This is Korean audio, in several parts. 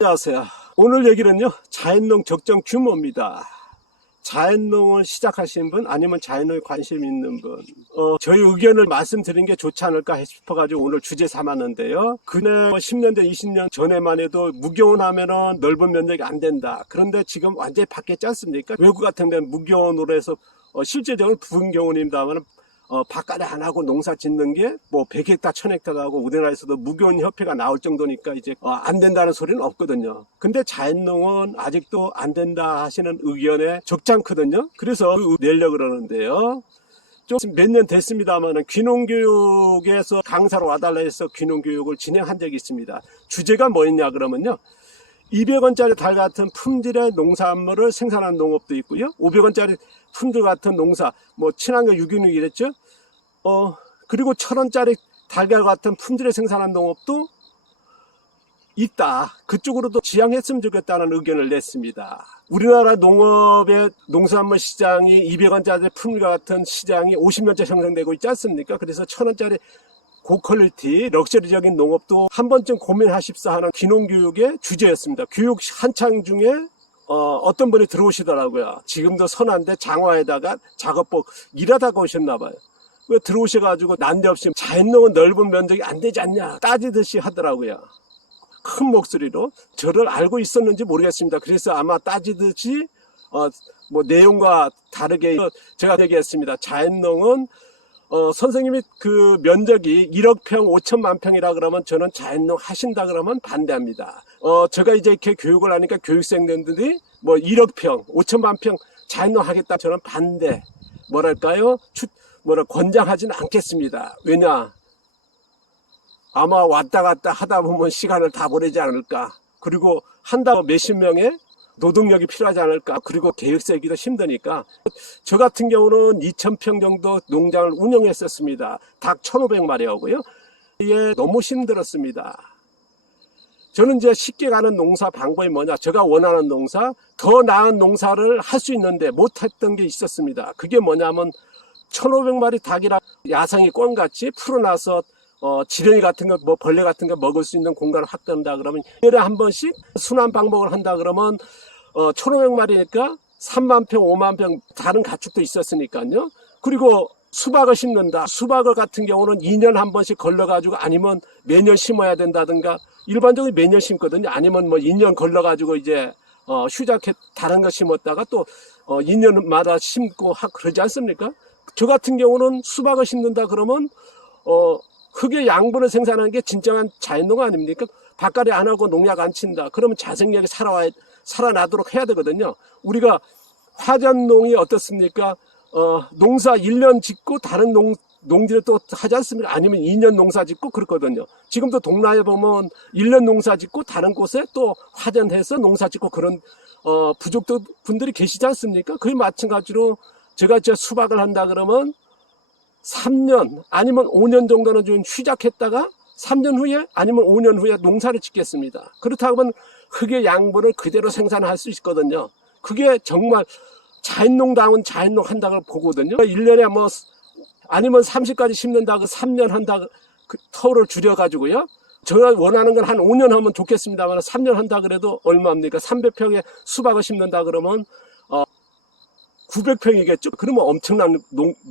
안녕하세요. 오늘 얘기는요, 자연농 적정 규모입니다. 자연농을 시작하신 분, 아니면 자연농에 관심 있는 분, 저희 의견을 말씀드린 게 좋지 않을까 싶어가지고 오늘 주제 삼았는데요. 그네 10년대, 20년 전에만 해도 무교원 하면은 넓은 면적이 안 된다. 그런데 지금 완전히 바뀌었지 않습니까? 외국 같은 데는 무교원으로 해서, 실제적으로 분교원입니다만, 바깥에 안 하고 농사 짓는 게 뭐 100헥타, 1000헥타 하고 우리나라에서도 무교원 협회가 나올 정도니까 이제 안 된다는 소리는 없거든요. 근데 자연농은 아직도 안 된다 하시는 의견에 적지 않거든요. 그래서 내려고 그러는데요. 좀 몇 년 됐습니다만 귀농교육에서 강사로 와달라 해서 귀농교육을 진행한 적이 있습니다. 주제가 뭐였냐 그러면요. 200원짜리 달 같은 품질의 농산물을 생산하는 농업도 있고요. 500원짜리 품질 같은 농사, 뭐 친환경 유기농 이랬죠. 그리고 1000원짜리 달걀 같은 품질의 생산하는 농업도 있다. 그쪽으로도 지향했으면 좋겠다는 의견을 냈습니다. 우리나라 농업의 농산물 시장이 200원짜리 품질 같은 시장이 50년째 형성되고 있지 않습니까? 그래서 1000원짜리 고퀄리티, 럭셔리적인 농업도 한 번쯤 고민하십사 하는 귀농교육의 주제였습니다. 교육 한창 중에 어떤 분이 들어오시더라고요. 지금도 선한데 장화에다가 작업복 일하다가 오셨나봐요. 왜 들어오셔가지고 난데없이 자연농은 넓은 면적이 안 되지 않냐 따지듯이 하더라고요. 큰 목소리로. 저를 알고 있었는지 모르겠습니다. 그래서 아마 따지듯이 뭐 내용과 다르게 제가 얘기했습니다. 자연농은 선생님이 그 면적이 1억 평, 5천만 평이라 그러면 저는 자연농 하신다 그러면 반대합니다. 제가 이제 이렇게 교육을 하니까 교육생들이 뭐 1억 평, 5천만 평 자연농 하겠다 저는 반대. 권장하지는 않겠습니다. 왜냐? 아마 왔다 갔다 하다 보면 시간을 다 보내지 않을까. 그리고 한다고 몇십 명의 노동력이 필요하지 않을까. 그리고 계획 세기도 힘드니까. 저 같은 경우는 2000평 정도 농장을 운영했었습니다. 닭 1500마리하고요. 이게 너무 힘들었습니다. 저는 이제 쉽게 가는 농사 방법이 뭐냐. 제가 원하는 농사, 더 나은 농사를 할 수 있는데 못했던 게 있었습니다. 그게 뭐냐면 1500마리 닭이라 야생이 꿩같이 풀어놔서 지렁이 같은 거, 뭐 벌레 같은 거 먹을 수 있는 공간을 확대한다 그러면 1년에 한 번씩 순환 방법을 한다 그러면 1500마리니까 3만 평, 5만 평 다른 가축도 있었으니까요. 그리고 수박을 심는다. 수박을 같은 경우는 2년 한 번씩 걸러가지고 아니면 매년 심어야 된다든가 일반적으로 매년 심거든요. 아니면 뭐 2년 걸러가지고 이제 휴작해 다른 거 심었다가 또 2년마다 심고 그러지 않습니까? 저 같은 경우는 수박을 심는다 그러면 흙의 양분을 생산하는 게 진정한 자연농 아닙니까? 바깥에 안 하고 농약 안 친다. 그러면 자생력이 살아나도록 해야 되거든요. 우리가 화전농이 어떻습니까? 농사 1년 짓고 다른 농지를 또 하지 않습니까? 아니면 2년 농사 짓고 그렇거든요. 지금도 동남아에 보면 1년 농사 짓고 다른 곳에 또 화전해서 농사 짓고 그런 부족도 분들이 계시지 않습니까? 그에 마찬가지로 제가 수박을 한다 그러면 3년 아니면 5년 정도는 좀 휴작했다가 3년 후에 아니면 5년 후에 농사를 짓겠습니다. 그렇다면 흙의 양분을 그대로 생산할 수 있거든요. 그게 정말 자연농다운 자연농 한다고 보거든요. 1년에 뭐 아니면 30까지 심는다고 3년 한다 그 터를 줄여가지고요. 제가 원하는 건 한 5년 하면 좋겠습니다만 3년 한다 그래도 얼마입니까? 300평에 수박을 심는다 그러면 900평이겠죠. 그러면 엄청난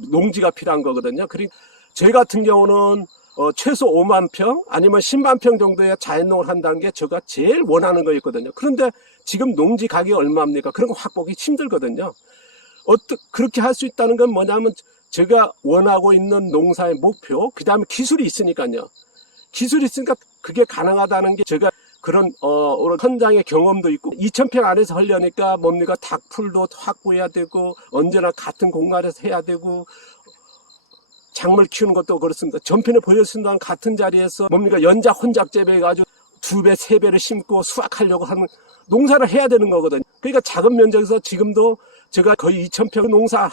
농지가 필요한 거거든요. 그리고 저희 같은 경우는 최소 5만 평 아니면 10만 평 정도의 자연농을 한다는 게 제가 제일 원하는 거였거든요. 그런데 지금 농지 가격이 얼마입니까? 그런 거 확보하기 힘들거든요. 그렇게 할 수 있다는 건 뭐냐면 제가 원하고 있는 농사의 목표, 그 다음에 기술이 있으니까요. 기술이 있으니까 그게 가능하다는 게 제가 그런 현장의 경험도 있고 2000평 안에서 하려니까 뭡니까 닭풀도 확보해야 되고 언제나 같은 공간에서 해야 되고 작물 키우는 것도 그렇습니다. 전편에 보여준다는 같은 자리에서 뭡니까 연작 혼작 재배해가지고 2배, 3배를 심고 수확하려고 하는 농사를 해야 되는 거거든요. 그러니까 작은 면적에서 지금도 제가 거의 2000평 농사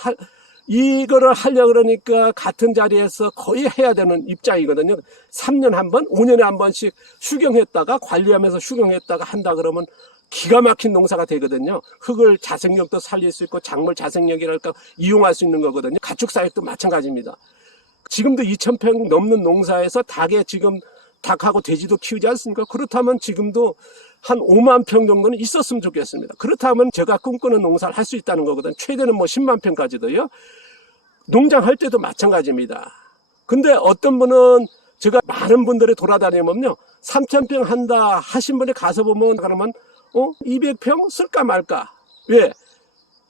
이거를 하려고 그러니까 같은 자리에서 거의 해야 되는 입장이거든요. 3년 한 번, 5년에 한 번씩 휴경했다가 관리하면서 휴경했다가 한다 그러면 기가 막힌 농사가 되거든요. 흙을 자생력도 살릴 수 있고 작물 자생력이랄까 이용할 수 있는 거거든요. 가축 사육도 마찬가지입니다. 지금도 2000평 넘는 농사에서 닭에 지금 닭하고 돼지도 키우지 않습니까? 그렇다면 지금도 한 5만 평 정도는 있었으면 좋겠습니다. 그렇다면 제가 꿈꾸는 농사를 할 수 있다는 거거든. 최대는 뭐 10만 평까지도요. 농장 할 때도 마찬가지입니다. 근데 어떤 분은 제가 많은 분들이 돌아다니면요, 3,000평 한다 하신 분이 가서 보면 그러면 200평 쓸까 말까. 왜?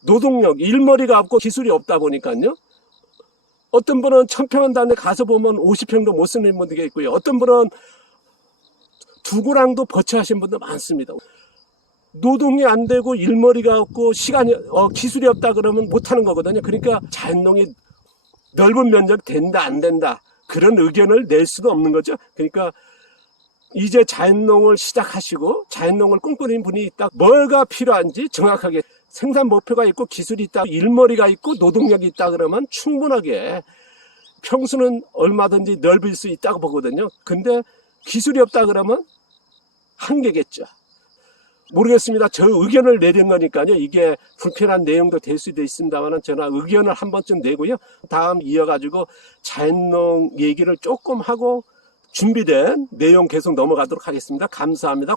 노동력, 일머리가 없고 기술이 없다 보니까요. 어떤 분은 1,000평 한다는데 가서 보면 50평도 못 쓰는 분들이 있고요. 어떤 분은 두고랑도 버처하신 분도 많습니다. 노동이 안 되고 일머리가 없고 시간이 기술이 없다 그러면 못하는 거거든요. 그러니까 자연농이 넓은 면적 된다 안 된다 그런 의견을 낼 수도 없는 거죠. 그러니까 이제 자연농을 시작하시고 자연농을 꿈꾸는 분이 있다. 뭐가 필요한지 정확하게 생산 목표가 있고 기술이 있다, 일머리가 있고 노동력이 있다 그러면 충분하게 평수는 얼마든지 넓힐 수 있다고 보거든요. 근데 기술이 없다 그러면 한계겠죠. 모르겠습니다. 저 의견을 내린 거니까요. 이게 불편한 내용도 될 수도 있습니다만 저는 의견을 한 번쯤 내고요. 다음 이어가지고 자연농 얘기를 조금 하고 준비된 내용 계속 넘어가도록 하겠습니다. 감사합니다.